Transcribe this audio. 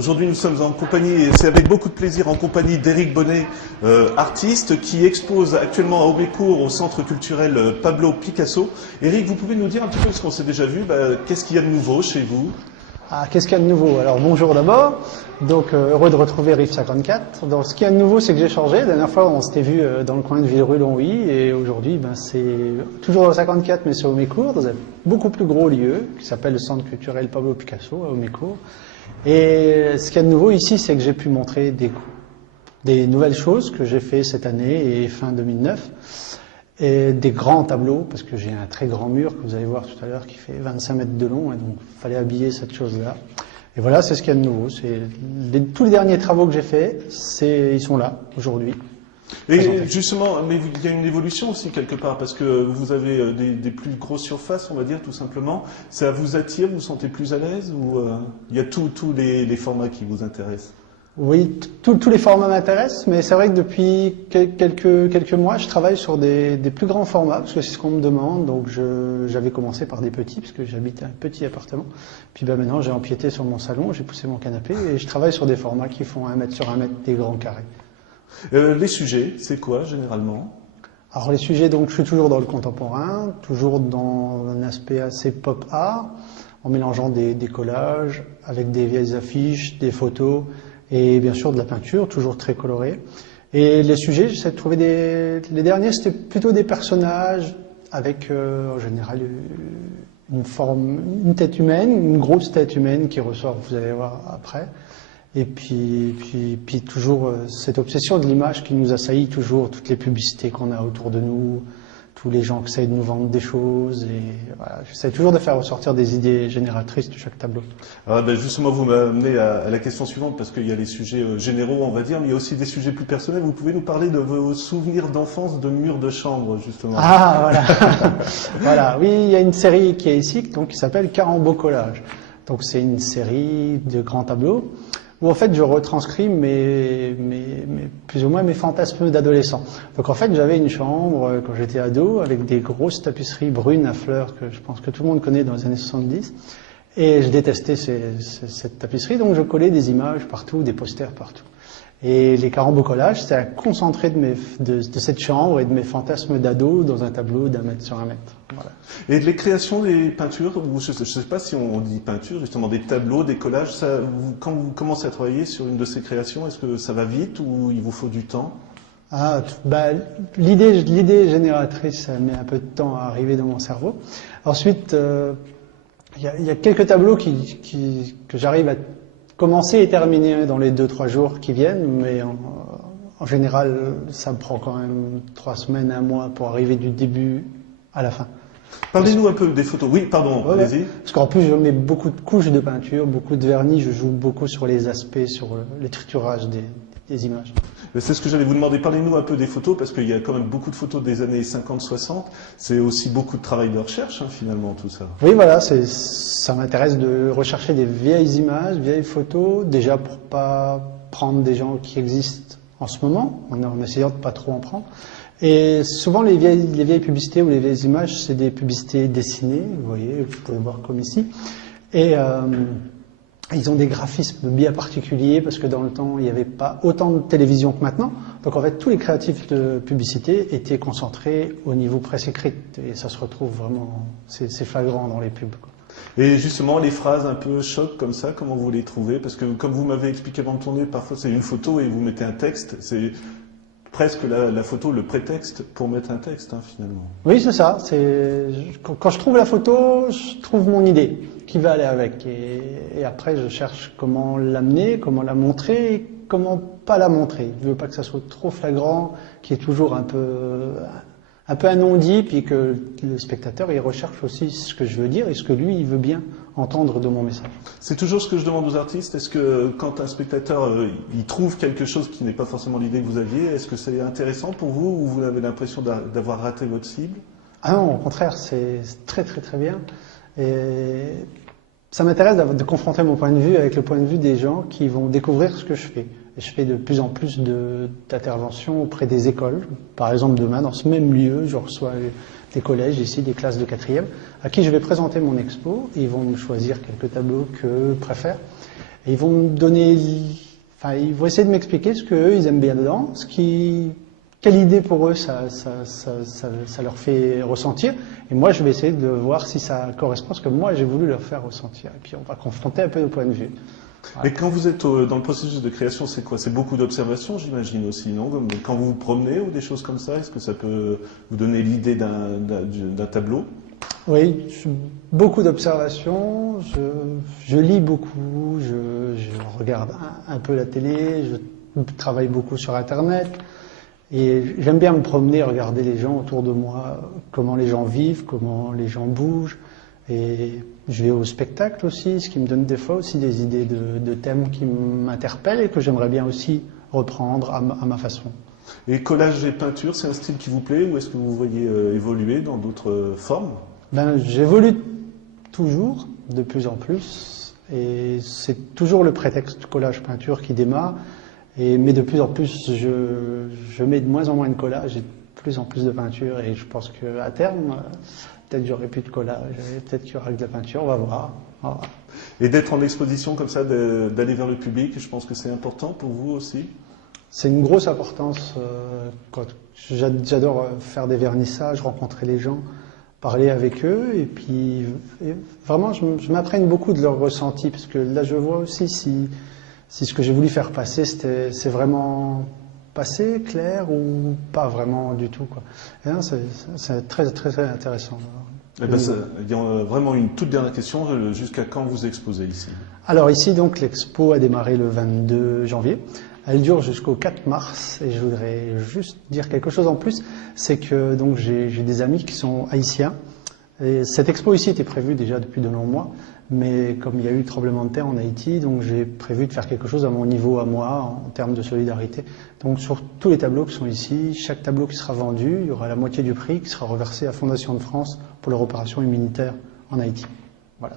Aujourd'hui, nous sommes en compagnie, et c'est avec beaucoup de plaisir, en compagnie d'Éric Bonnet, artiste, qui expose actuellement à Aubécourt, au Centre culturel Pablo Picasso. Éric, vous pouvez nous dire un petit peu, parce qu'on s'est déjà vu, qu'est-ce qu'il y a de nouveau chez vous? Ah, qu'est-ce qu'il y a de nouveau? Alors bonjour d'abord, donc heureux de retrouver Rive 54. Donc ce qu'il y a de nouveau, c'est que j'ai changé. La dernière fois, on s'était vu dans le coin de Villerue-Longwy, et aujourd'hui, c'est toujours dans le 54, mais c'est à Aubécourt, dans un beaucoup plus gros lieu, qui s'appelle le Centre culturel Pablo Picasso, à Aubécourt. Et ce qu'il y a de nouveau ici, c'est que j'ai pu montrer des nouvelles choses que j'ai fait cette année et fin 2009. Et des grands tableaux, parce que j'ai un très grand mur que vous allez voir tout à l'heure qui fait 25 mètres de long, et donc il fallait habiller cette chose-là. Et voilà, c'est ce qu'il y a de nouveau. Tous les derniers travaux que j'ai faits, ils sont là, aujourd'hui. Et justement, mais il y a une évolution aussi quelque part, parce que vous avez des plus grosses surfaces, on va dire, tout simplement. Ça vous attire, vous vous sentez plus à l'aise, ou il y a tous les formats qui vous intéressent? Oui, tous les formats m'intéressent, mais c'est vrai que depuis quelques mois, je travaille sur des plus grands formats, parce que c'est ce qu'on me demande. Donc j'avais commencé par des petits, parce que j'habite un petit appartement. Puis maintenant, j'ai empiété sur mon salon, j'ai poussé mon canapé, et je travaille sur des formats qui font 1 mètre sur 1 mètre, des grands carrés. Les sujets, c'est quoi généralement? Alors les sujets, donc je suis toujours dans le contemporain, toujours dans un aspect assez pop art, en mélangeant des collages avec des vieilles affiches, des photos, et bien sûr de la peinture, toujours très colorée. Et les sujets, j'essaie de trouver les derniers, c'était plutôt des personnages avec en général une tête humaine, une grosse tête humaine qui ressort, vous allez voir après. Et puis toujours cette obsession de l'image qui nous assaillit toujours, toutes les publicités qu'on a autour de nous, tous les gens qui essayent de nous vendre des choses, et voilà, j'essaie toujours de faire ressortir des idées génératrices de chaque tableau. Alors, justement, vous m'amenez à la question suivante, parce qu'il y a les sujets généraux, on va dire, mais il y a aussi des sujets plus personnels. Vous pouvez nous parler de vos souvenirs d'enfance de murs de chambre, justement? Ah, voilà. Voilà, oui, il y a une série qui est ici, donc, qui s'appelle Carambeau Collage. Donc c'est une série de grands tableaux, où en fait je retranscris plus ou moins mes fantasmes d'adolescent. Donc en fait j'avais une chambre quand j'étais ado avec des grosses tapisseries brunes à fleurs que je pense que tout le monde connaît dans les années 70. Et je détestais cette tapisserie, donc je collais des images partout, des posters partout. Et les carambeaux collages, c'est un concentré de cette chambre et de mes fantasmes d'ado dans un tableau d'1 mètre sur 1 mètre. Voilà. Et les créations des peintures, je ne sais pas si on dit peinture, justement des tableaux, des collages, quand vous commencez à travailler sur une de ces créations, est-ce que ça va vite ou il vous faut du temps? L'idée génératrice, ça met un peu de temps à arriver dans mon cerveau. Ensuite, il y a quelques tableaux que j'arrive à commencer et terminer dans les 2-3 jours qui viennent, mais en général, ça me prend quand même 3 semaines, 1 mois pour arriver du début à la fin. Parlez-nous un peu des photos. Oui, pardon, allez-y. Parce qu'en plus, je mets beaucoup de couches de peinture, beaucoup de vernis, je joue beaucoup sur les aspects, sur les triturages des images. C'est ce que j'allais vous demander. Parlez-nous un peu des photos, parce qu'il y a quand même beaucoup de photos des années 50-60. C'est aussi beaucoup de travail de recherche, finalement, tout ça. Oui, voilà, ça m'intéresse de rechercher des vieilles images, vieilles photos, déjà pour pas prendre des gens qui existent en ce moment, en essayant de pas trop en prendre. Et souvent, les vieilles publicités ou les vieilles images, c'est des publicités dessinées, vous voyez, vous pouvez voir comme ici. Et ils ont des graphismes bien particuliers parce que dans le temps, il n'y avait pas autant de télévision que maintenant. Donc en fait, tous les créatifs de publicité étaient concentrés au niveau presse écrite. Et ça se retrouve vraiment, c'est flagrant dans les pubs, quoi. Et justement, les phrases un peu choc comme ça, comment vous les trouvez? Parce que comme vous m'avez expliqué avant de tourner, parfois c'est une photo et vous mettez un texte. C'est presque la photo, le prétexte pour mettre un texte, finalement. Oui, c'est ça. Quand je trouve la photo, je trouve mon idée qui va aller avec. Et après, je cherche comment l'amener, comment la montrer, et comment pas la montrer. Je veux pas que ça soit trop flagrant, qu'il y ait toujours un peu un non-dit, puis que le spectateur, il recherche aussi ce que je veux dire et ce que lui, il veut bien entendre de mon message. C'est toujours ce que je demande aux artistes. Est-ce que quand un spectateur il trouve quelque chose qui n'est pas forcément l'idée que vous aviez, est-ce que c'est intéressant pour vous ou vous avez l'impression d'avoir raté votre cible? Ah non, au contraire, c'est très très très bien. Et ça m'intéresse de confronter mon point de vue avec le point de vue des gens qui vont découvrir ce que je fais. Et je fais de plus en plus d'interventions auprès des écoles. Par exemple, demain, dans ce même lieu, je reçois des collèges ici, des classes de 4e, à qui je vais présenter mon expo. Ils vont me choisir quelques tableaux qu'eux préfèrent. Et ils vont me donner, enfin, ils vont essayer de m'expliquer ce qu'eux, ils aiment bien dedans, quelle idée pour eux ça leur fait ressentir. Et moi, je vais essayer de voir si ça correspond à ce que moi, j'ai voulu leur faire ressentir. Et puis, on va confronter un peu nos points de vue. Mais quand vous êtes dans le processus de création, c'est quoi? C'est beaucoup d'observations, j'imagine aussi, non? Comme quand vous vous promenez ou des choses comme ça, est-ce que ça peut vous donner l'idée d'un tableau? Oui, beaucoup d'observations, je lis beaucoup, je regarde un peu la télé, je travaille beaucoup sur Internet. Et j'aime bien me promener, regarder les gens autour de moi, comment les gens vivent, comment les gens bougent. Et je vais au spectacle aussi, ce qui me donne des fois aussi des idées de thèmes qui m'interpellent et que j'aimerais bien aussi reprendre à ma façon. Et collage et peinture, c'est un style qui vous plaît ou est-ce que vous voyez évoluer dans d'autres formes? Ben, j'évolue toujours, de plus en plus. Et c'est toujours le prétexte collage-peinture qui démarre. Mais de plus en plus, je mets de moins en moins de collage et de plus en plus de peinture. Et je pense qu'à terme, peut-être j'aurai plus de collage, peut-être qu'il y aura que de la peinture, on va voir. Et d'être en exposition comme ça, d'aller vers le public, je pense que c'est important pour vous aussi? C'est une grosse importance. J'adore faire des vernissages, rencontrer les gens, parler avec eux. Et puis, vraiment, je m'imprègne beaucoup de leurs ressentis, parce que là, je vois aussi si ce que j'ai voulu faire passer, c'est vraiment passé, clair, ou pas vraiment du tout, quoi. Et c'est très, très, très intéressant. Eh ben, il y a vraiment une toute dernière question. Jusqu'à quand vous exposez ici? Alors ici, donc, l'expo a démarré le 22 janvier. Elle dure jusqu'au 4 mars. Et je voudrais juste dire quelque chose en plus. C'est que donc j'ai des amis qui sont haïtiens. Et cette expo ici était prévue déjà depuis de longs mois. Mais comme il y a eu le tremblement de terre en Haïti, donc j'ai prévu de faire quelque chose à mon niveau, à moi, en termes de solidarité. Donc sur tous les tableaux qui sont ici, chaque tableau qui sera vendu, il y aura la moitié du prix qui sera reversé à Fondation de France pour leur opération humanitaire en Haïti. Voilà.